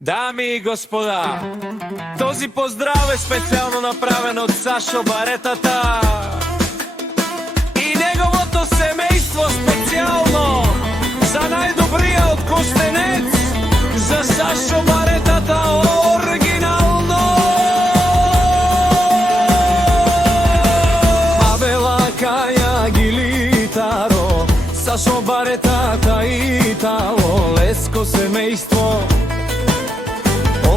Дами и господа, този поздрав е специално направен от Сашо Баретата и неговото семейство специално за най-добрия от Костенец, за Сашо Баретата оригинално. Абела Каја Гилитаро, Сашо Баретата Итало, леско семейство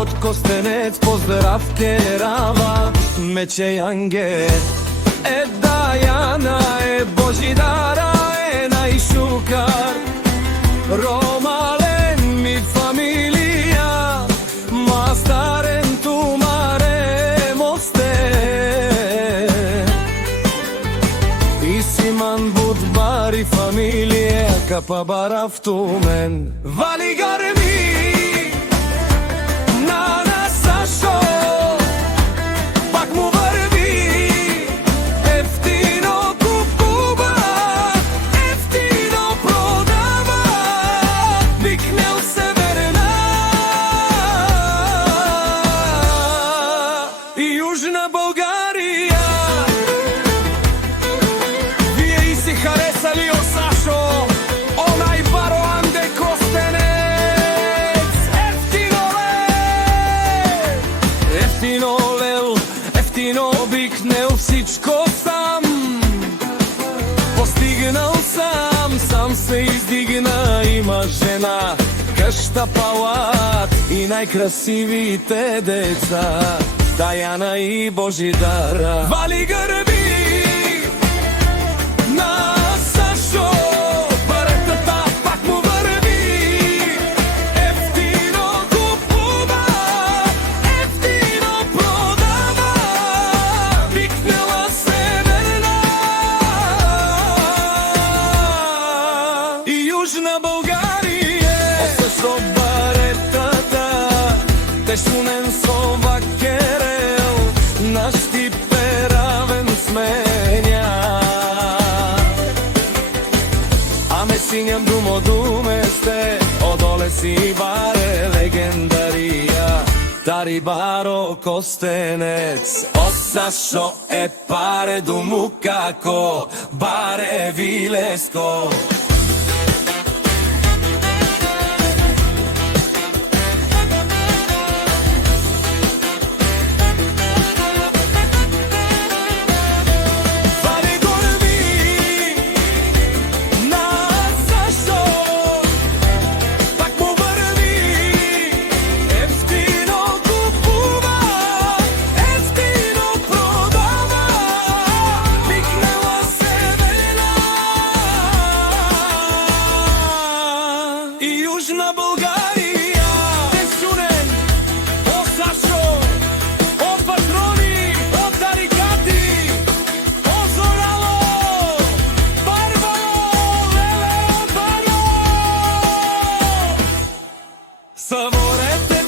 од Костенец, поздрав керава, Мече Јанге, е Дајана, е Божидара, е Најшукар, Ромален ми фамилија, Мастарен тумаре мосте, Исиман Будбари фамилија, Капа Барафтумен, Вали Гарми, Южна Българија. Вие и си харесали о Сашо, онај бароан де Костенец. Ефтино лел, ефтино обикнел, всичко сам постигнал сам се издигна, има жена, къща, палат и најкрасивите деца, Дајана и Божидара. Вали гърби на Сашо Баретата, пак му върви, ефтино купува, ефтино продава, викнела Северна и Южна Българија. О Сашо Баретата, те шунен со вакерел, наш тип е равен сменја, а ме синјам думо думе сте, одоле си баре легендарија, Тари баро Костенец. О Сашо е паре думу како баре Вилеско. Южна Българија, те шунен, о Сашо, о патрони, о тарикати, о зорало, барбаро, леле, баро. Съборете